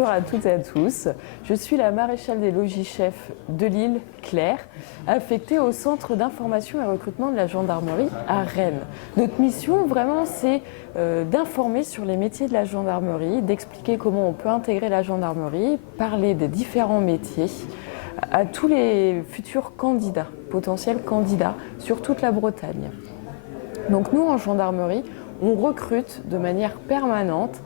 Bonjour à toutes et à tous. Je suis la maréchale des logis-chefs de Lille, Claire, affectée au centre d'information et recrutement de la gendarmerie à Rennes. Notre mission, vraiment, c'est d'informer sur les métiers de la gendarmerie, d'expliquer comment on peut intégrer la gendarmerie, parler des différents métiers à tous les futurs candidats, potentiels candidats, sur toute la Bretagne. Donc nous, en gendarmerie, on recrute de manière permanente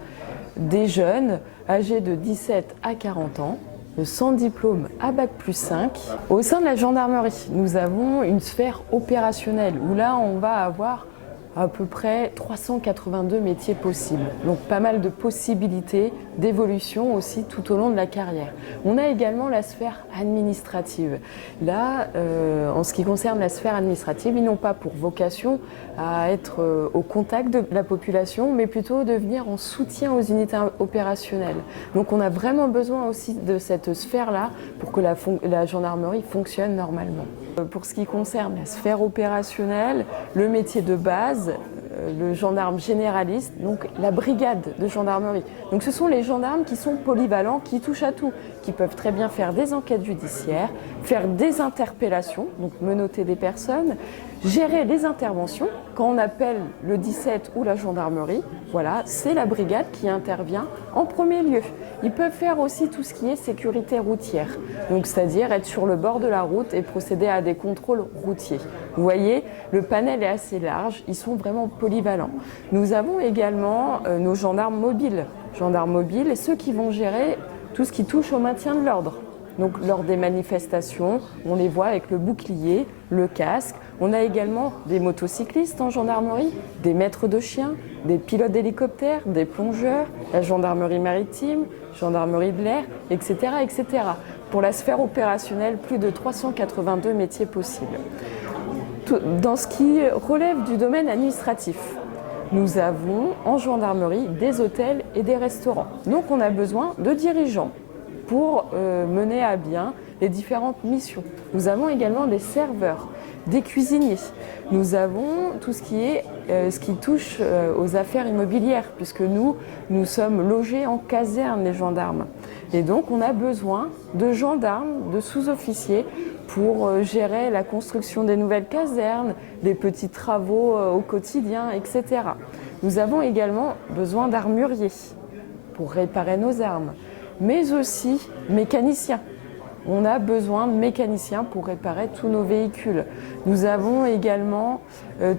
des jeunes âgés de 17 à 40 ans, sans diplôme à Bac+5. Au sein de la gendarmerie, nous avons une sphère opérationnelle où là, on va avoir à peu près 382 métiers possibles. Donc pas mal de possibilités d'évolution aussi tout au long de la carrière. On a également la sphère administrative. Là, en ce qui concerne la sphère administrative, ils n'ont pas pour vocation à être au contact de la population, mais plutôt de venir en soutien aux unités opérationnelles. Donc on a vraiment besoin aussi de cette sphère-là pour que la gendarmerie fonctionne normalement. Pour ce qui concerne la sphère opérationnelle, le métier de base, le gendarme généraliste, donc la brigade de gendarmerie. Donc ce sont les gendarmes qui sont polyvalents, qui touchent à tout, qui peuvent très bien faire des enquêtes judiciaires, faire des interpellations, donc menotter des personnes, gérer les interventions. Quand on appelle le 17 ou la gendarmerie, voilà, c'est la brigade qui intervient en premier lieu. Ils peuvent faire aussi tout ce qui est sécurité routière, donc c'est-à-dire être sur le bord de la route et procéder à des contrôles routiers. Vous voyez, le panel est assez large, ils sont vraiment polyvalents. Nous avons également nos gendarmes mobiles et ceux qui vont gérer tout ce qui touche au maintien de l'ordre. Donc lors des manifestations, on les voit avec le bouclier, le casque. On a également des motocyclistes en gendarmerie, des maîtres de chiens, des pilotes d'hélicoptères, des plongeurs, la gendarmerie maritime, gendarmerie de l'air, etc., etc. Pour la sphère opérationnelle, plus de 382 métiers possibles. Dans ce qui relève du domaine administratif, nous avons en gendarmerie des hôtels et des restaurants. Donc on a besoin de dirigeants pour mener à bien les différentes missions. Nous avons également des serveurs, des cuisiniers. Nous avons tout ce qui touche aux affaires immobilières, puisque nous sommes logés en caserne, les gendarmes. Et donc on a besoin de gendarmes, de sous-officiers pour gérer la construction des nouvelles casernes, des petits travaux au quotidien, etc. Nous avons également besoin d'armuriers pour réparer nos armes, mais aussi mécaniciens. On a besoin de mécaniciens pour réparer tous nos véhicules. Nous avons également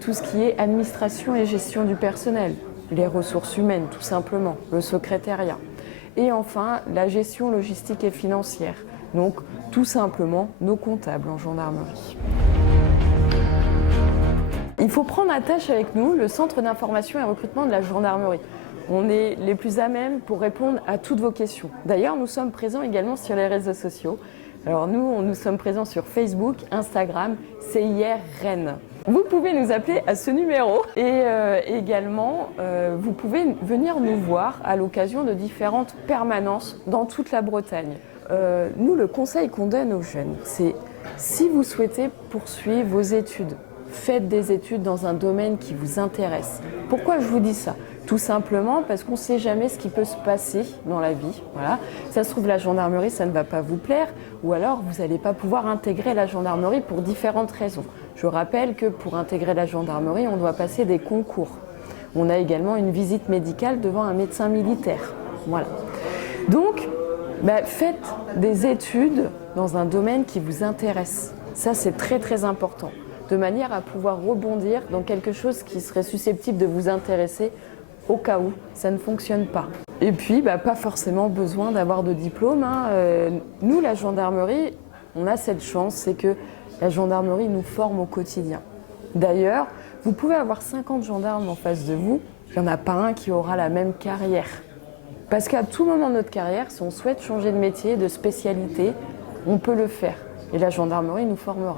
tout ce qui est administration et gestion du personnel, les ressources humaines tout simplement, le secrétariat. Et enfin, la gestion logistique et financière, donc tout simplement nos comptables en gendarmerie. Il faut prendre attache avec nous le centre d'information et recrutement de la gendarmerie. On est les plus à même pour répondre à toutes vos questions. D'ailleurs, nous sommes présents également sur les réseaux sociaux. Alors nous sommes présents sur Facebook, Instagram, CIR Rennes. Vous pouvez nous appeler à ce numéro et également vous pouvez venir nous voir à l'occasion de différentes permanences dans toute la Bretagne. Nous, le conseil qu'on donne aux jeunes, c'est si vous souhaitez poursuivre vos études, faites des études dans un domaine qui vous intéresse. Pourquoi je vous dis ça ? Tout simplement parce qu'on ne sait jamais ce qui peut se passer dans la vie. Voilà. Ça se trouve, la gendarmerie, ça ne va pas vous plaire, ou alors vous n'allez pas pouvoir intégrer la gendarmerie pour différentes raisons. Je rappelle que pour intégrer la gendarmerie, on doit passer des concours. On a également une visite médicale devant un médecin militaire. Voilà. Donc, faites des études dans un domaine qui vous intéresse. Ça, c'est très très important, de manière à pouvoir rebondir dans quelque chose qui serait susceptible de vous intéresser au cas où ça ne fonctionne pas. Et puis, pas forcément besoin d'avoir de diplôme. Nous, la gendarmerie, on a cette chance, c'est que la gendarmerie nous forme au quotidien. D'ailleurs, vous pouvez avoir 50 gendarmes en face de vous, il n'y en a pas un qui aura la même carrière. Parce qu'à tout moment de notre carrière, si on souhaite changer de métier, de spécialité, on peut le faire. Et la gendarmerie nous formera.